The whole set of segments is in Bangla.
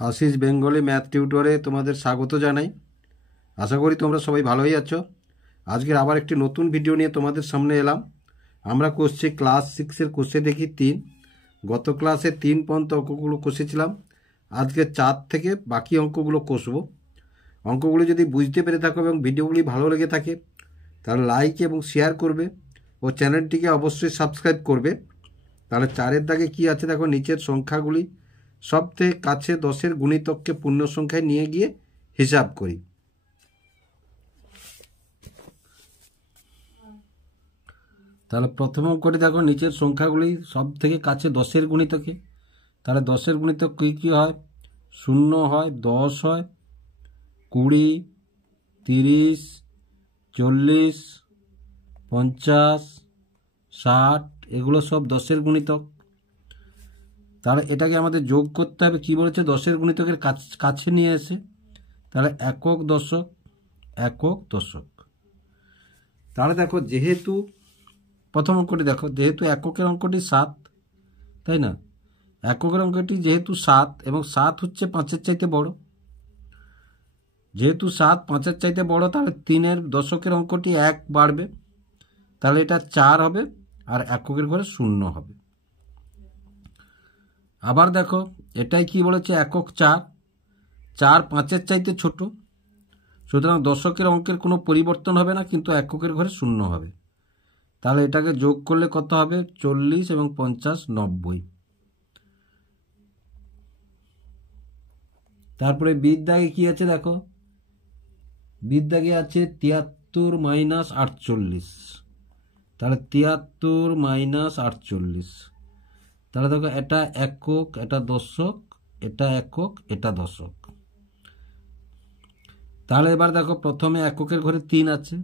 আশিস বেঙ্গলি ম্যাথ টিউটরে তোমাদের স্বাগত জানাই। আশা করি তোমরা সবাই ভালোই আছো। আজকের আবার একটি নতুন ভিডিও নিয়ে তোমাদের সামনে এলাম। আমরা কষছি ক্লাস 6-এর কষে দেখি 3। গত ক্লাসে 3 পর্যন্ত অঙ্কগুলো কষেছিলাম। আজকে 4 থেকে বাকি অঙ্কগুলো কষবো। অঙ্কগুলো যদি বুঝতে পেরে থাকো এবং ভিডিওগুলি ভালো লেগে থাকে তাহলে লাইক এবং শেয়ার করবে ও চ্যানেলটিকে অবশ্যই সাবস্ক্রাইব করবে। তাহলে 4-এর দাগে কী আছে দেখো, নিচের সংখ্যাগুলি সবথেকে কাছে 10-এর গুণিতককে পূর্ণ সংখ্যায় নিয়ে গিয়ে হিসাব করি। তাহলে প্রথম অঙ্কটি দেখো, নিচের সংখ্যাগুলি সব থেকে কাছে 10-এর গুণিতকে। তাহলে 10-এর গুণিতক কী কী হয়? 0 হয়, 10 হয়, 20, 30, 40, 50, 60, এগুলো সব 10-এর গুণিতক। তাহলে এটাকে আমাদের যোগ করতে হবে। কি বলেছে? 10-এর গুণিতকের কাছে নিয়ে এসে। তাহলে একক দশক, একক দশক। তাহলে দেখো, যেহেতু প্রথম অঙ্কটি দেখো, যেহেতু এককের অঙ্কটি 7, তাই না? এককের অঙ্কটি যেহেতু 7 এবং 7 হচ্ছে 5-এর চাইতে বড়, যেহেতু 7 5-এর চাইতে বড়, তাহলে 3-এর দশকের অঙ্কটি 1 বাড়বে। তাহলে এটা 4 হবে আর এককের ঘরে 0 হবে। আবার দেখো, এটাই কি বলেছে? একক 4, 4 5-এর চাইতে ছোট, সুতরাং দশকের অঙ্কের কোনো পরিবর্তন হবে না, কিন্তু এককের ঘরে 0 হবে। তাহলে এটাকে যোগ করলে কত হবে? 40 এবং 50 90। তারপরে বিদ্যাগে কি আছে দেখো, বিদ্যাগে আছে 73 মাইনাস 48। তাহলে 73 মাইনাস 48। তাহলে দেখো, এটা একক, এটা দশক, এটা একক, এটা দশক। তাহলে এবার দেখো, প্রথমে এককের ঘরে 3 আছে,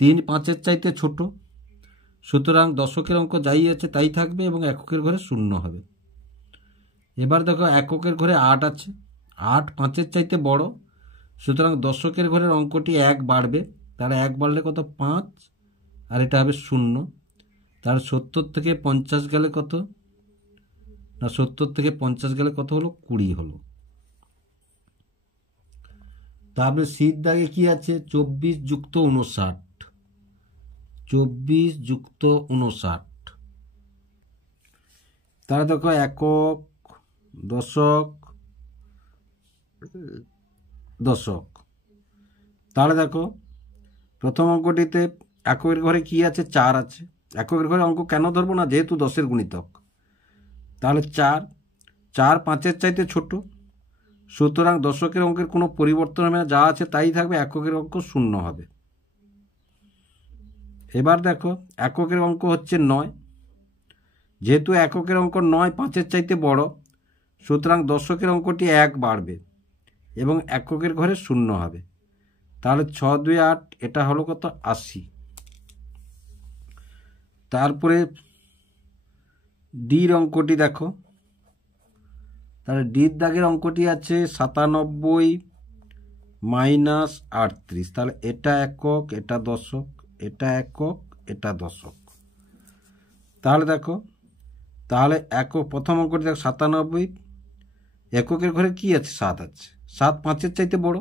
3 5-এর চাইতে ছোট, সুতরাং দশকের অঙ্ক যাই আছে তাই থাকবে এবং এককের ঘরে 0 হবে। এবার দেখো, এককের ঘরে 8 আছে, 8 5-এর চাইতে বড়, সুতরাং দশকের ঘরের অঙ্কটি 1 বাড়বে। তাহলে 1 বাড়লে কত? 5, আর এটা হবে 0। তাহলে 70 থেকে 50 গেলে কত? না, 70 থেকে 50 গেলে কত হলো? 20 হলো। তারপরে সির দাগে কি আছে? 24 যুক্ত 59। 24 যুক্ত 59। তাহলে দেখো, একক, দশক, দশক। তাহলে দেখো, প্রথম অঙ্কটিতে এককের ঘরে কি আছে? 4 আছে। এককের ঘরে অঙ্ক কেন ধরবো না? যেহেতু 10-এর গুণিতক। তাহলে 4 5-এর চাইতে ছোট, সুতরাং দশকের অঙ্কের কোনো পরিবর্তন হবে না, যা আছে তাই থাকবে, এককের অঙ্ক 0 হবে। এবার দেখো, এককের অঙ্ক হচ্ছে 9, যেহেতু এককের অঙ্ক 9 5-এর চাইতে বড়, সুতরাং দশকের অঙ্কটি 1 বাড়বে এবং এককের ঘরে 0 হবে। তাহলে 6 2 8, এটা হলো কত? 80। তারপরে ডির অঙ্কটি দেখো, তাহলে ডির দাগের অঙ্কটি আছে 97 মাইনাস 38। তাহলে এটা একক, এটা দশক, এটা একক, এটা দশক। তাহলে দেখো, তাহলে একক, প্রথম অঙ্কটি দেখো 97, এককের ঘরে কি আছে? 7 আছে, 7 5-এর চাইতে বড়,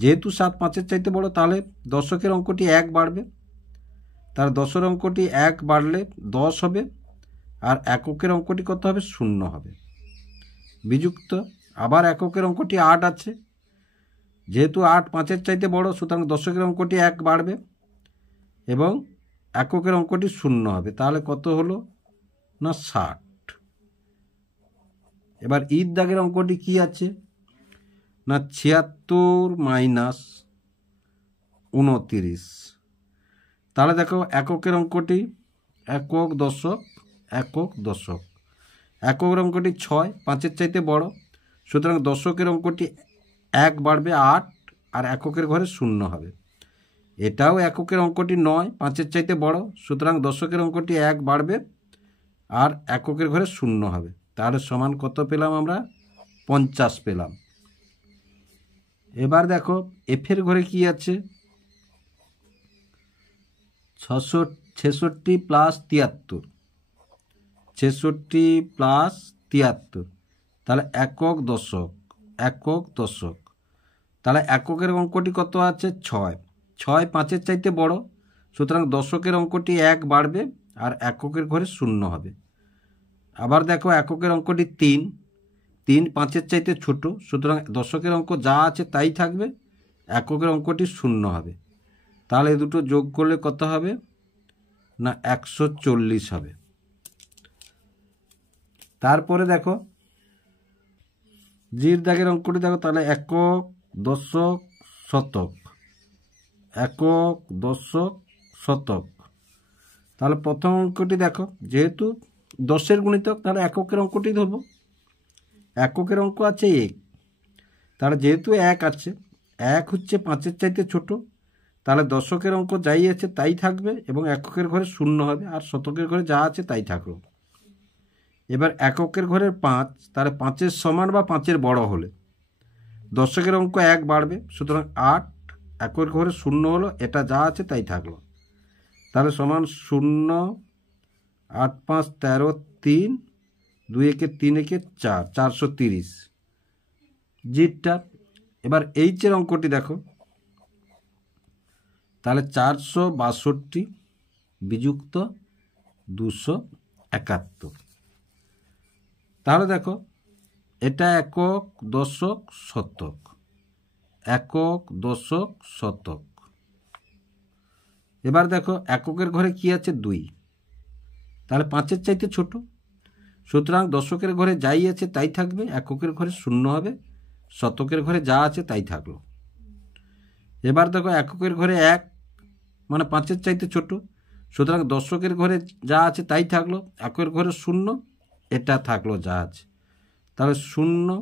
যেহেতু 7 5-এর চাইতে বড়, তাহলে দশকের অঙ্কটি 1 বাড়বে। তাহলে দশের অঙ্কটি 1 বাড়লে 10 হবে, আর এককের অঙ্কটি কত হবে? 0 হবে। বিযুক্ত। আবার এককের অঙ্কটি 8 আছে, যেহেতু 8 5-এর চাইতে বড়, সুতরাং দশকের অঙ্কটি 1 বাড়বে এবং এককের অঙ্কটি 0 হবে। তাহলে কত হলো? না, 60। এবার ঈদ দাগের অঙ্কটি কি আছে? না, 76 মাইনাস 29। তাহলে দেখো, এককের অঙ্কটি একক দশক, একক দশক। এককের অঙ্কটি 6 5-এর চাইতে বড়, সুতরাং দশকের অঙ্কটি 1 বাড়বে 8, আর এককের ঘরে 0 হবে। এটাও এককের অঙ্কটি 9 5-এর চাইতে বড়, সুতরাং দশকের অঙ্কটি 1 বাড়বে আর এককের ঘরে 0 হবে। তাহলে সমান কত পেলাম আমরা? 50 পেলাম। এবার দেখো, এফের ঘরে কি আছে? 66 প্লাস 73, 66 প্লাস 73। তাহলে একক দশক, একক দশক। তাহলে এককের অঙ্কটি কত আছে? 6। 6 5-এর চাইতে বড়, সুতরাং দশকের অঙ্কটি 1 বাড়বে আর এককের ঘরে 0 হবে। আবার দেখো এককের অঙ্কটি 3। 3 5-এর চাইতে ছোট, সুতরাং দশকের অঙ্ক যা আছে তাই থাকবে, এককের অঙ্কটি 0 হবে। তাহলে এই দুটো যোগ করলে কত হবে? না 140 হবে। তারপরে দেখো জির দাগের অঙ্কটি দেখো, তাহলে একক দশক শতক, একক দশক শতক। তাহলে প্রথম অঙ্কটি দেখো, যেহেতু 10-এর গুণিতক তাহলে এককের অঙ্কটি ধরবো। এককের অঙ্ক আছে 1, তাহলে যেহেতু 1 আছে, 1 হচ্ছে 5-এর চাইতে ছোট, তাহলে দশকের অঙ্ক যাই আছে তাই থাকবে এবং এককের ঘরে 0 হবে আর শতকের ঘরে যা আছে তাই থাকলো। এবার এককের ঘরের 5, তাহলে 5-এর সমান বা 5-এর বড় হলে দশকের অঙ্ক 1 বাড়বে, সুতরাং 8 এককের ঘরে 0 হলো, এটা যা আছে তাই থাকলো। তাহলে সমান 0, 8 5 13, 3, 2 একে 3 একে 4, 430 জিরটা। এবার এইচের অঙ্কটি দেখো, তাহলে 462 বিযুক্ত 271। তাহলে দেখো এটা একক দশক শতক, একক দশক শতক। এবার দেখো এককের ঘরে কি আছে? 2, তাহলে 5-এর চাইতে ছোট, সুতরাং দশকের ঘরে যাই আছে তাই থাকবে, এককের ঘরে 0 হবে, শতকের ঘরে যা আছে তাই থাকলো। এবার দেখো এককের ঘরে 1 মানে 5-এর চাইতে ছোট, সুতরাং দশকের ঘরে যা আছে তাই থাকলো, এককের ঘরে 0, এটা থাকলো যা আছে। তাহলে 0,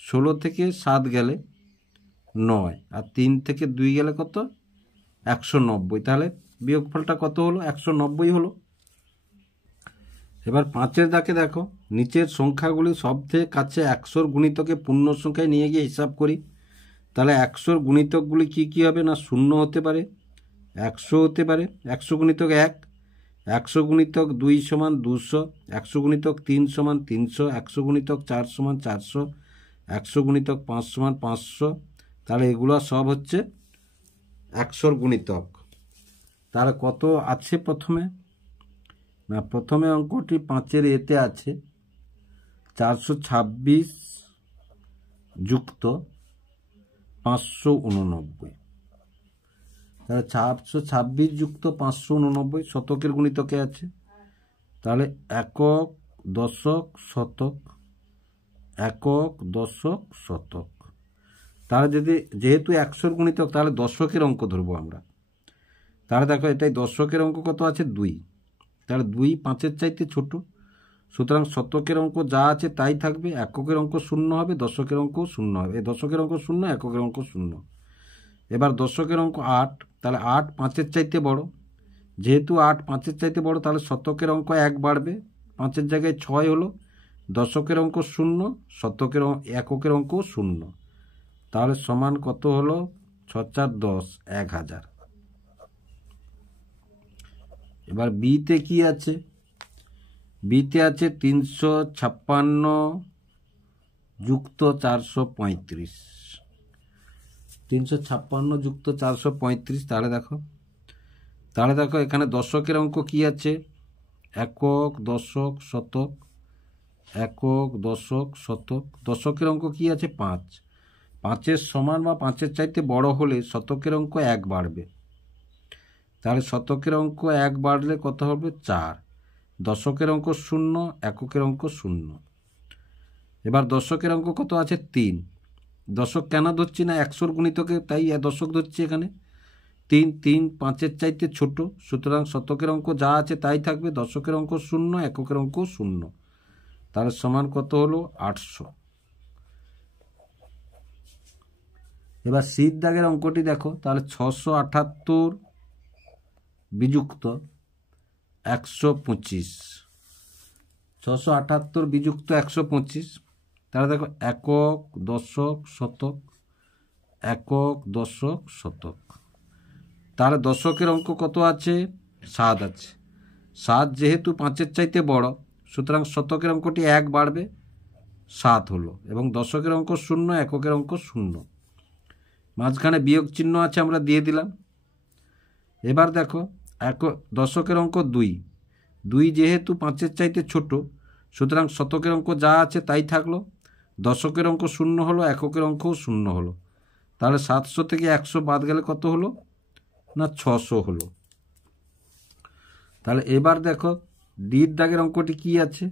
16 থেকে 7 গেলে 9 আর 3 থেকে 2 গেলে কত? 190। তাহলে বিয়োগফলটা কত হলো? 190 হলো। এবার 5-এর দাগে দেখো, নিচের সংখ্যাগুলি সবথেকে কাছে 100-র গুণিতকে পূর্ণ সংখ্যায় নিয়ে গিয়ে হিসাব করি। তাহলে 100-র গুণিতকগুলি কি কি হবে? না 0 হতে পারে, 100 হতে পারে, 100 গুণিতক 1, 100 গুণিতক 2 সমান 200, 100 গুণিতক 3 সমান 300, 100 গুণিতক 4 সমান 400, 100 গুণিতক 5 সমান 500। তাহলে এগুলো সব হচ্ছে 100-র গুণিতক। তাহলে কত আছে প্রথমে? না প্রথমে অঙ্কটি 5-এর এতে আছে 426 যুক্ত 589। তাহলে 426 যুক্ত 589 শতকের গুণিতকে আছে। তাহলে একক দশক শতক, একক দশক শতক। তাহলে যেহেতু 100-র গুণিতক, তাহলে দশকের অঙ্ক ধরবো আমরা। তাহলে দেখো এটাই দশকের অঙ্ক কত আছে? 2, তাহলে 2 5-এর চাইতে ছোট, সুতরাং শতকের অঙ্ক যা আছে তাই থাকবে, এককের অঙ্ক 0 হবে, দশকের অঙ্কও 0 হবে। এই দশকের অঙ্ক 0, এককের অঙ্ক 0। এবার দশকের অঙ্ক 8, তাহলে 8 5-এর চাইতে বড়, যেহেতু 8 5-এর চাইতে বড়, তাহলে শতকের অঙ্ক 1 বাড়বে, 5-এর জায়গায় 6 হলো, দশকের অঙ্ক 0, এককের অঙ্ক 0। তাহলে সমান কত হলো? 6 4 10, 1000। এবার বিতে কি আছে? বিতে আছে 356 যুক্ত 435, 356 যুক্ত 435। তাহলে দেখো এখানে দশকের অঙ্ক কি আছে? একক দশক শতক, একক দশক শতক। দশকের অঙ্ক কি আছে? 5, 5-এর সমান বা 5-এর চাইতে বড় হলে শতকের অঙ্ক 1 বাড়বে, তাহলে শতকের অঙ্ক 1 বাড়লে কত হবে? 4। দশকের অঙ্ক 0, এককের অঙ্ক 0। এবার দশকের অঙ্ক কত আছে? 3। দশক কেন ধরছি না? 100-র গুণিতকে, তাই দশক ধরছি এখানে। 3 3 5-এর চাইতে ছোট, সুতরাং শতকের অঙ্ক যা আছে তাই থাকবে, দশকের অঙ্ক 0, এককের অঙ্ক 0। তাহলে সমান কত হলো? 800। এবার সির দাগের অঙ্কটি দেখো, তাহলে 678 বিযুক্ত 125, 678 বিযুক্ত 125। তাহলে দেখো একক দশক শতক, একক দশক শতক। তাহলে দশকের অঙ্ক কত আছে? 7 আছে। 7 যেহেতু 5-এর চাইতে বড়, সুতরাং শতকের অঙ্কটি 1 বাড়বে, 7 হলো, এবং দশকের অঙ্ক 0, এককের অঙ্ক 0, মাঝখানে বিয়োগ চিহ্ন আছে আমরা দিয়ে দিলাম। এবার দেখো দশকের অঙ্ক 2, 2 যেহেতু 5-এর চাইতে ছোট, সুতরাং শতকের অঙ্ক যা আছে তাই থাকলো, দশকের অঙ্ক 0 হলো, এককের অঙ্কও 0 হলো। তাহলে 700 থেকে 100 বাদ গেলে কত হলো না 600 হলো। তাহলে এবার দেখো ডির দাগের অঙ্কটি কি আছে।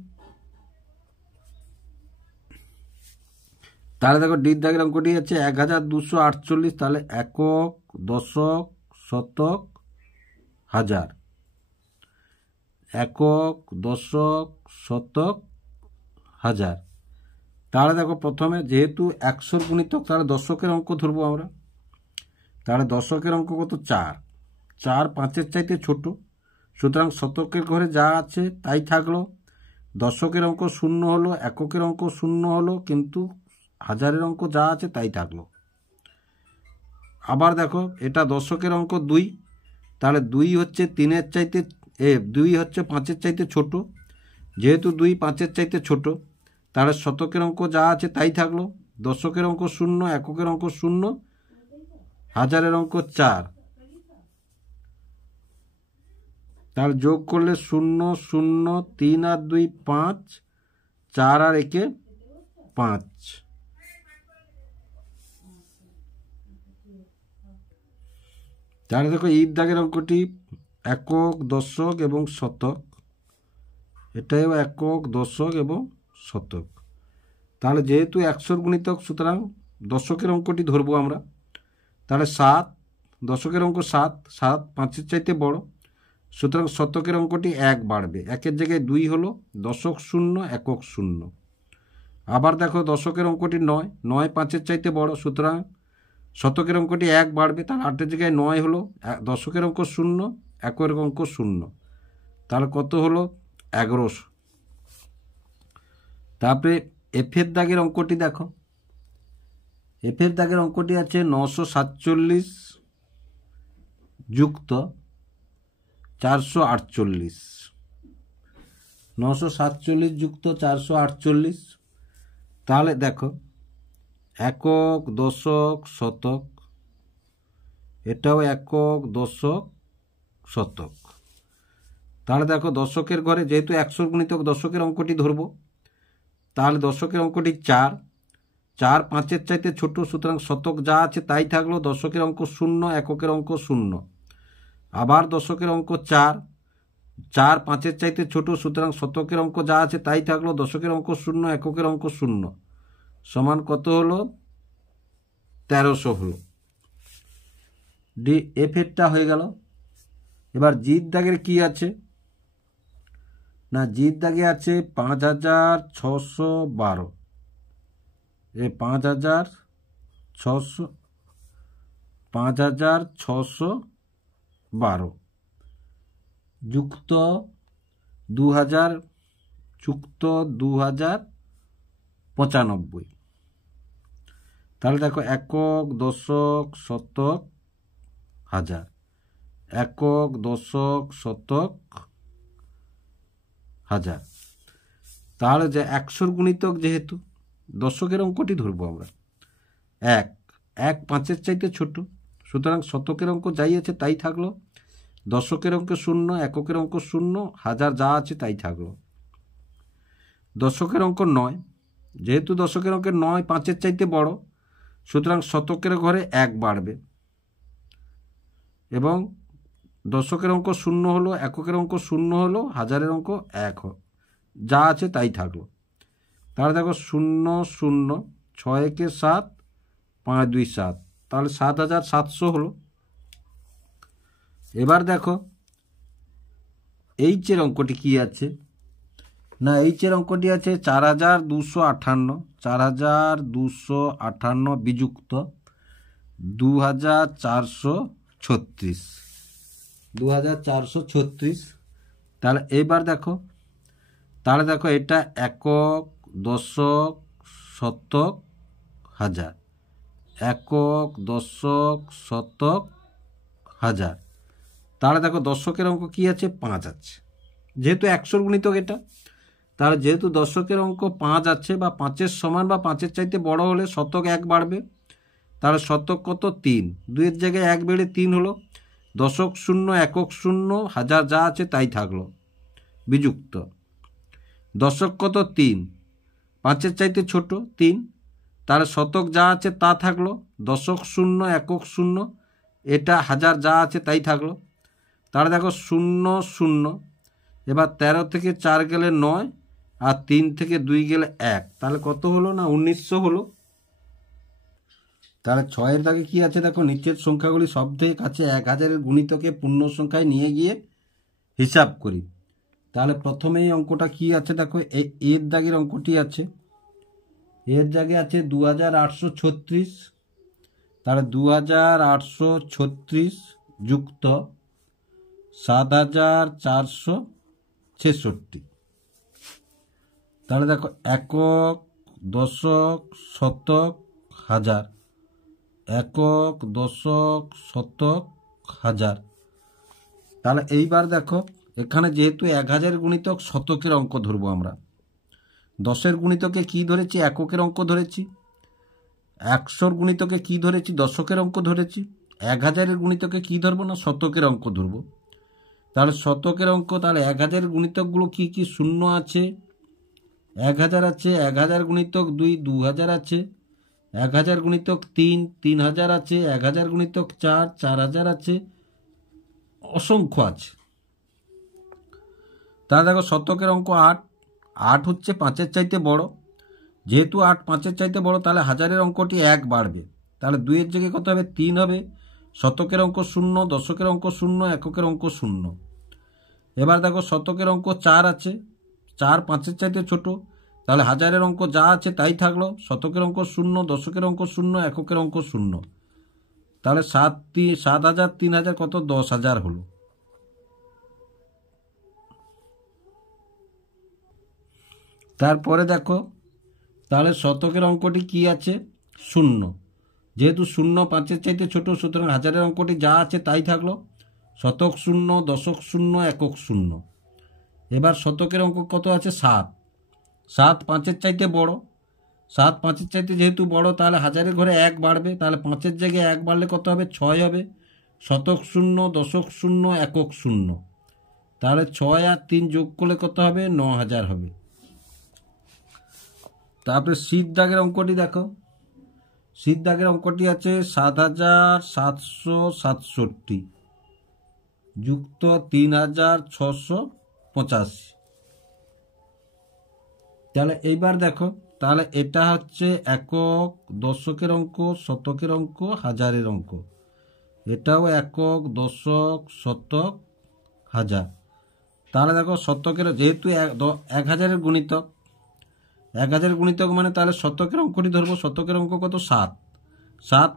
তাহলে দেখো ডির দাগের অঙ্কটি আছে 1248, তাহলে একক, দশক, শতক, হাজার, একক, দশক, শতক, হাজার। তাহলে দেখো প্রথমে যেহেতু 100 গুণিতক, তাহলে দশকের অঙ্ক ধরবো আমরা। তাহলে দশকের অঙ্ক কত 4, 4 5-এর চাইতে ছোট, সুতরাং শতকের ঘরে যা আছে তাই থাকলো, দশকের অঙ্ক 0 হলো, এককের অঙ্ক 0 হলো, কিন্তু হাজারের অঙ্ক যা আছে তাই থাকলো। আবার দেখো এটা দশকের অঙ্ক 2, তাহলে 2 হচ্ছে 3-এর চাইতে 2 হচ্ছে 5-এর চাইতে ছোট, যেহেতু 2 5-এর চাইতে ছোট, তাহলে শতকের অঙ্ক যা আছে তাই থাকলো, দশকের অঙ্ক 0, এককের অঙ্ক 0, হাজারের অঙ্ক 4। তাহলে যোগ করলে 0 0, 3 আর 2 5, 4 আর 1 5। তাহলে দেখো ঈদ দাগের অঙ্কটি একক, দশক এবং শতক, এটাও একক, দশক এবং শতক। তাহলে যেহেতু 100 গুণিতক, সুতরাং দশকের অঙ্কটি ধরবো আমরা। তাহলে 7, দশকের অঙ্ক 7, 7 5-এর চাইতে বড়, সুতরাং শতকের অঙ্কটি 1 বাড়বে, 1-এর জায়গায় 2 হলো, দশক 0, একক 0। আবার দেখো দশকের অঙ্কটি 9, 9 5-এর চাইতে বড়, সুতরাং শতকের অঙ্কটি 1 বাড়বে, তাহলে 8-এর জায়গায় 9 হলো, দশকের অঙ্ক 0, এককের অঙ্ক 0, তাহলে কত হলো 1100। তারপরে এফের দাগের অঙ্কটি দেখো, এফের দাগের অঙ্কটি আছে 947 যুক্ত 448, 947 যুক্ত 448। তাহলে দেখো একক, দশক, শতক, এটাও একক, দশক, শতক। তাহলে দেখো দশকের ঘরে যেহেতু 100 গুণিতক, দশকের অঙ্কটি ধরবো। তাহলে দশকের অঙ্কটি 4, 4 5-এর চাইতে ছোট, সুতরাং শতক যা আছে তাই থাকলো, দশকের অঙ্ক 0, এককের অঙ্ক 0। আবার দশকের অঙ্ক 4, 4 5-এর চাইতে ছোট, সুতরাং শতকের অঙ্ক যা আছে তাই থাকলো, দশকের অঙ্ক 0, এককের অঙ্ক 0, সমান কত হলো 1300 হলো। ডি এফেরটা হয়ে গেল। এবার জির দাগের কি আছে না, জির দাগে আছে 5612, 5612 যুক্ত 2000 যুক্ত 2095। তাহলে দেখো একক, দশক, শতক, হাজার, একক, দশক, শতক, হাজার। তাহলে যে 100 গুণিতক, যেহেতু দশকের অঙ্কটি ধরবো আমরা, 1 5-এর চাইতে ছোট, সুতরাং শতকের অঙ্ক যাই আছে তাই থাকলো, দশকের অঙ্ক 0, এককের অঙ্ক 0, হাজার যা আছে তাই থাকলো। দশকের অঙ্ক 9, যেহেতু দশকের অঙ্কের 9 5-এর চাইতে বড়, সুতরাং শতকের ঘরে 1 বাড়বে, এবং দশকের অঙ্ক 0 হলো, এককের অঙ্ক 0 হলো, হাজারের অঙ্ক 1 যা আছে তাই থাকলো। তাহলে দেখো 0 0, 6 1 7, 5 2 7, তাহলে 7700 হলো। এবার দেখো এইচের অঙ্কটি কি আছে না, এইচের অঙ্কটি আছে 4258, 4258 বিযুক্ত 2436, 2436। তাহলে এইবার দেখো, তাহলে দেখো এটা একক, দশক, শতক, হাজার, একক, দশক, শতক, হাজার। তাহলে দেখো দশকের অঙ্ক কি আছে 5 আছে, যেহেতু 100 গুণিতক এটা, তাহলে যেহেতু দশকের অঙ্ক 5 আছে বা 5-এর সমান বা 5-এর চাইতে বড় হলে শতক 1 বাড়বে। তাহলে শতক কত 3, 2-এর জায়গায় 1 বেড়ে 3 হলো। দশক 0, একক 0, হাজার যা আছে তাই থাকলো বিযুক্ত। দশক কত 3, 5-এর চাইতে ছোট 3, তাহলে শতক যা আছে তা থাকলো। দশক 0, একক 0, এটা হাজার যা আছে তাই থাকলো। তাহলে দেখো 0 0, এবার 13 থেকে 4 গেলে 9, আর 3 থেকে 2 গেলে 1, তাহলে কত হলো না 1900 হলো। তাহলে 6-এর দাগে কি আছে দেখো, নিচের সংখ্যাগুলি সব থেকে কাছে 1000-এর গুণিতকে পূর্ণ সংখ্যায় নিয়ে গিয়ে হিসাব করি। তাহলে প্রথমেই অঙ্কটা কি আছে দেখো, এই এর দাগের অঙ্কটি আছে। এর জায়গায় আছে 2836, তাহলে 2836 যুক্ত 7466। তাহলে দেখো একক, দশক, শতক, হাজার, একক, দশক, শতক, হাজার। তাহলে এইবার দেখো এখানে যেহেতু 1000 গুণিতক শতকের অঙ্ক ধরবো আমরা, 10-এর গুণিতকে কি ধরেছি, এককের অঙ্ক ধরেছি। 100-র গুণিতকে কি ধরেছি, দশকের অঙ্ক ধরেছি। 1000-এর গুণিতকে কি ধরবো না, শতকের অঙ্ক ধরবো। তাহলে শতকের অঙ্ক, তাহলে 1000-এর গুণিতকগুলো কি কি, শূন্য আছে, 1000 আছে, 1000 গুণিতক 2, 2000 আছে, 1000 গুণিতক 3, 3000 আছে, 1000 গুণিতক 4, 4000 আছে, অসংখ্য আছে। তাহলে দেখো শতকের অঙ্ক 8, 8 হচ্ছে 5-এর চাইতে বড়। যেহেতু 8 5-এর চাইতে বড়, তাহলে হাজারের অঙ্কটি 1 বাড়বে। তাহলে 2-এর জায়গায় কত হবে, 3 হবে। শতকের অঙ্ক 0, দশকের অঙ্ক 0, এককের অঙ্ক 0। এবার দেখো শতকের অঙ্ক 4 আছে, 4 5-এর চাইতে ছোট, তাহলে হাজারের অঙ্ক যা আছে তাই থাকলো। শতকের অঙ্ক 0, দশকের অঙ্ক 0, এককের অঙ্ক 0। তাহলে 7000 3000 কত, 10,000 হলো। তারপরে দেখো তাহলে শতকের অঙ্কটি কি আছে, 0। যেহেতু 0 5-এর চাইতে ছোট, সুতরাং হাজারের অঙ্কটি যা আছে তাই থাকলো। শতক 0, দশক 0, একক 0। এবার শতকের অঙ্ক কত আছে, 7, 7 5-এর চাইতে বড়। 7 5-এর চাইতে যেহেতু বড়, তাহলে হাজারের ঘরে 1 বাড়বে। তাহলে 5-এর জায়গায় 1 বাড়লে কত হবে, 6 হবে। শতক 0, দশক 0, একক 0। তাহলে 6 আর 3 যোগ করলে কত হবে, 9000 হবে। তারপরে শীত দাগের অঙ্কটি দেখো, শীত দাগের অঙ্কটি আছে 7767 যুক্ত 3685। তাহলে এইবার দেখো, তাহলে এটা হচ্ছে একক, দশকের অঙ্ক, শতকের অঙ্ক, হাজারের অঙ্ক। এটাও একক, দশক, শতক, হাজার। তাহলে দেখো শতকের, যেহেতু 1000-এর গুণিতক, 1000 গুণিতক মানে তাহলে শতকের অঙ্কটি ধরবো। শতকের অঙ্ক কত, 7, 7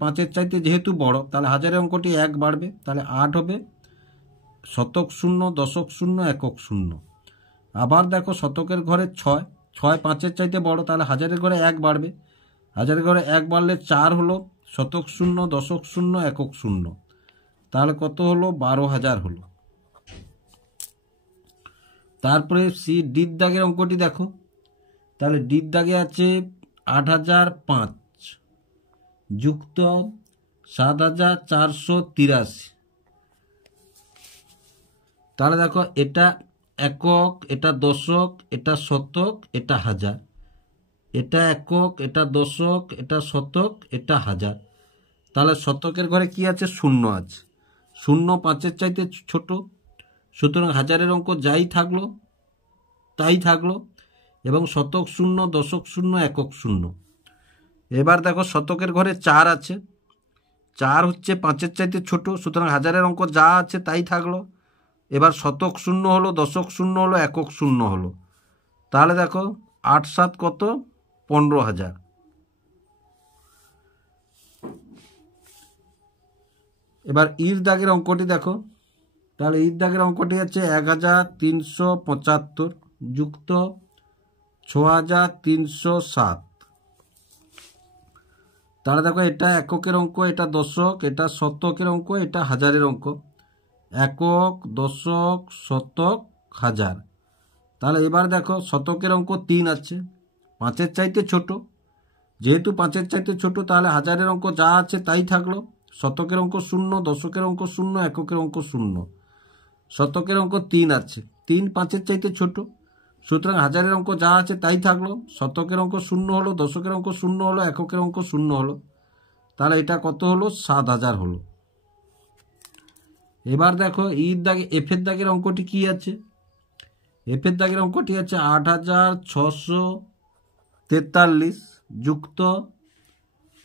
5-এর চাইতে যেহেতু বড়, তাহলে হাজারের অঙ্কটি 1 বাড়বে, তাহলে 8 হবে। শতক 0, দশক 0, একক 0। আবার দেখো শতকের ঘরে 6, 6 5-এর চাইতে বড়, তাহলে হাজারের ঘরে 1 বাড়বে। হাজারের ঘরে 1 বাড়লে 4 হলো। শতক 0, দশক 0, একক 0। তাহলে কত হলো, 12,000 হলো। তারপরে ডির দাগের অঙ্কটি দেখো, তাহলে ডির দাগে আছে 8005 যুক্ত 7483। তাহলে দেখো এটা একক, এটা দশক, এটা শতক, এটা হাজার। এটা একক, এটা দশক, এটা শতক, এটা হাজার। তাহলে শতকের ঘরে কি আছে, 0 আছে। 0 5-এর চাইতে ছোট, সুতরাং হাজারের অঙ্ক যাই থাকলো তাই থাকলো। এবং শতক 0, দশক 0, একক 0। এবার দেখো শতকের ঘরে 4 আছে, 4 হচ্ছে 5-এর চাইতে ছোট, সুতরাং হাজারের অঙ্ক যা আছে তাই থাকলো। এবার শতক 0 হলো, দশক 0 হলো, একক 0 হলো। তাহলে দেখো 8 7 কত, 15,000। এবার ইর দাগের অঙ্কটি দেখো, তাহলে ইর দাগের অঙ্কটি আছে 1375 যুক্ত 6307। তাহলে দেখো এটা এককের অঙ্ক, এটা দশক, এটা শতকের অঙ্ক, এটা হাজারের অঙ্ক। একক, দশক, শতক, হাজার। তাহলে এবার দেখো শতকের অঙ্ক 3 আছে, 5-এর চাইতে ছোট, যেহেতু 5-এর চাইতে ছোট তাহলে হাজারের অঙ্ক যা আছে তাই থাকলো। শতকের অঙ্ক 0, দশকের অঙ্ক 0, এককের অঙ্ক 0। শতকের অঙ্ক 3 আছে, 3 5-এর চাইতে ছোট, সুতরাং হাজারের অঙ্ক যা আছে তাই থাকলো। শতকের অঙ্ক 0 হলো, দশকের অঙ্ক 0 হলো, এককের অঙ্ক 0 হলো, তাহলে এটা কত হলো? 7000 হলো। এবার দেখো ইর দাগে এফের দাগের অঙ্কটি কি আছে? এফের দাগের অঙ্কটি আছে 8643 যুক্ত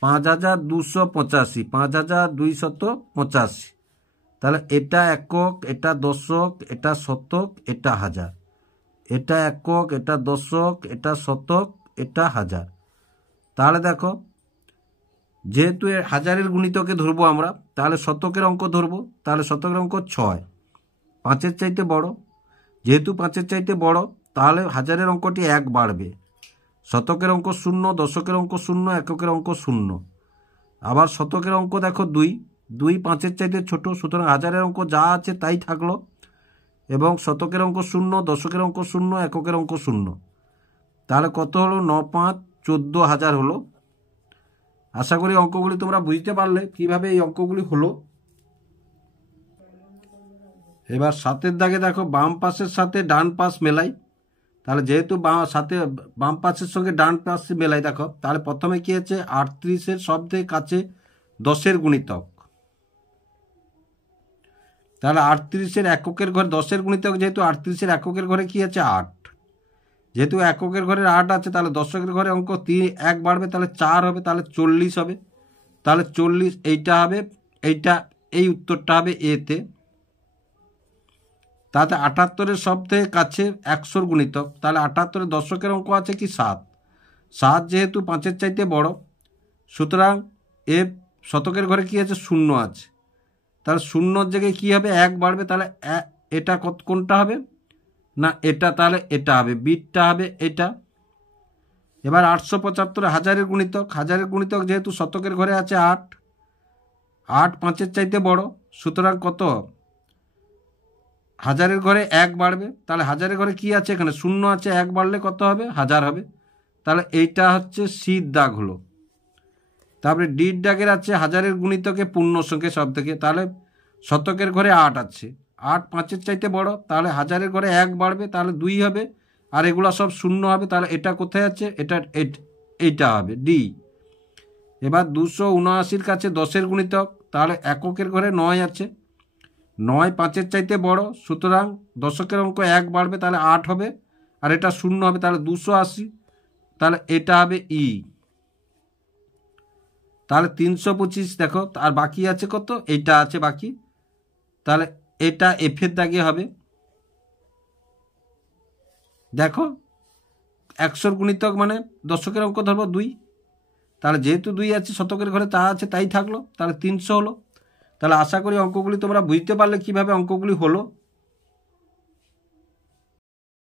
5285, 5285। তাহলে এটা একক, এটা দশক, এটা শতক, এটা হাজার। এটা একক, এটা দশক, এটা শতক, এটা হাজার। তাহলে দেখো যেহেতু হাজারের গুণিতকে ধরবো আমরা, তাহলে শতকের অঙ্ক ধরবো। তাহলে শতকের অঙ্ক 6, 5-এর চাইতে বড়, যেহেতু 5-এর চাইতে বড় তাহলে হাজারের অঙ্কটি 1 বাড়বে। শতকের অঙ্ক 0, দশকের অঙ্ক 0, এককের অঙ্ক 0। আবার শতকের অঙ্ক দেখো 2, 2 5-এর চাইতে ছোট, সুতরাং হাজারের অঙ্ক যা আছে তাই থাকলো। এবং শতকের অঙ্ক 0, দশকের অঙ্ক 0, এককের অঙ্ক 0। তাহলে কত হলো? 9 5 14,000 হলো। আশা করি অঙ্কগুলি তোমরা বুঝতে পারলে কিভাবে এই অঙ্কগুলি হলো। এবার 7-এর দাগে দেখো বাম পাশের সাথে ডান পাশ মেলাই। তাহলে যেহেতু বাম পাশের সঙ্গে ডান পাশ মেলাই, দেখো তাহলে প্রথমে কি আছে? 38-এর সবথেকে কাছে 10-এর গুণিতক। তাহলে 38-এর এককের ঘরে 10-এর গুণিতক, যেহেতু 38-এর এককের ঘরে কি আছে? 8। যেহেতু এককের ঘরে 8 আছে তাহলে দশকের ঘরে অঙ্ক 1 বাড়বে, তাহলে 4 হবে, তাহলে 40 হবে। তাহলে 40 এইটা হবে, এইটা এই উত্তরটা হবে এতে। তাতে 78-এর সবথেকে কাছে 100-র গুণিতক, তাহলে 78-এর দশকের অঙ্ক আছে কি? 7। 7 যেহেতু 5-এর চাইতে বড়, সুতরাং এর শতকের ঘরে কি আছে? 0 আছে। তাহলে 0-র জায়গায় কী হবে? 1 বাড়বে, তাহলে এটা কোনটা হবে? না এটা, তাহলে এটা হবে, বিটটা হবে এটা। এবার 875 হাজারের গুণিতক। হাজারের গুণিতক যেহেতু শতকের ঘরে আছে 8, 8 5-এর চাইতে বড়, সুতরাং কত? হাজারের ঘরে 1 বাড়বে, তাহলে হাজারের ঘরে কি আছে? এখানে 0 আছে, 1 বাড়লে কত হবে? 1000 হবে। তাহলে এইটা হচ্ছে সির দাগ হলো। তারপরে ডির দাগের আছে হাজারের গুণিতকে পূর্ণ সংখ্যা সব থেকে, তাহলে শতকের ঘরে 8 আছে, 8 5-এর চাইতে বড়, তাহলে হাজারের ঘরে 1 বাড়বে, তাহলে 2 হবে, আর এগুলো সব 0 হবে। তাহলে এটা কোথায় আছে? এইটা হবে ডি। এবার 279-র কাছে 10-এর গুণিতক, তাহলে এককের ঘরে 9 আছে, 9 5-এর চাইতে বড়, সুতরাং দশকের অঙ্ক 1 বাড়বে, তাহলে 8 হবে, আর এটা 0 হবে, তাহলে 280, তাহলে এটা হবে ই। তাহলে 325 দেখো, আর বাকি আছে কত? এইটা আছে বাকি, তাহলে এটা এফের দাগে হবে। দেখো 100-র গুণিতক মানে দশকের অঙ্ক ধরবো 2, তাহলে যেহেতু 2 আছে শতকের ঘরে তা আছে তাই থাকলো, তাহলে 300 হলো। তাহলে আশা করি অঙ্কগুলি তোমরা বুঝতে পারলে কিভাবে অঙ্কগুলি হলো।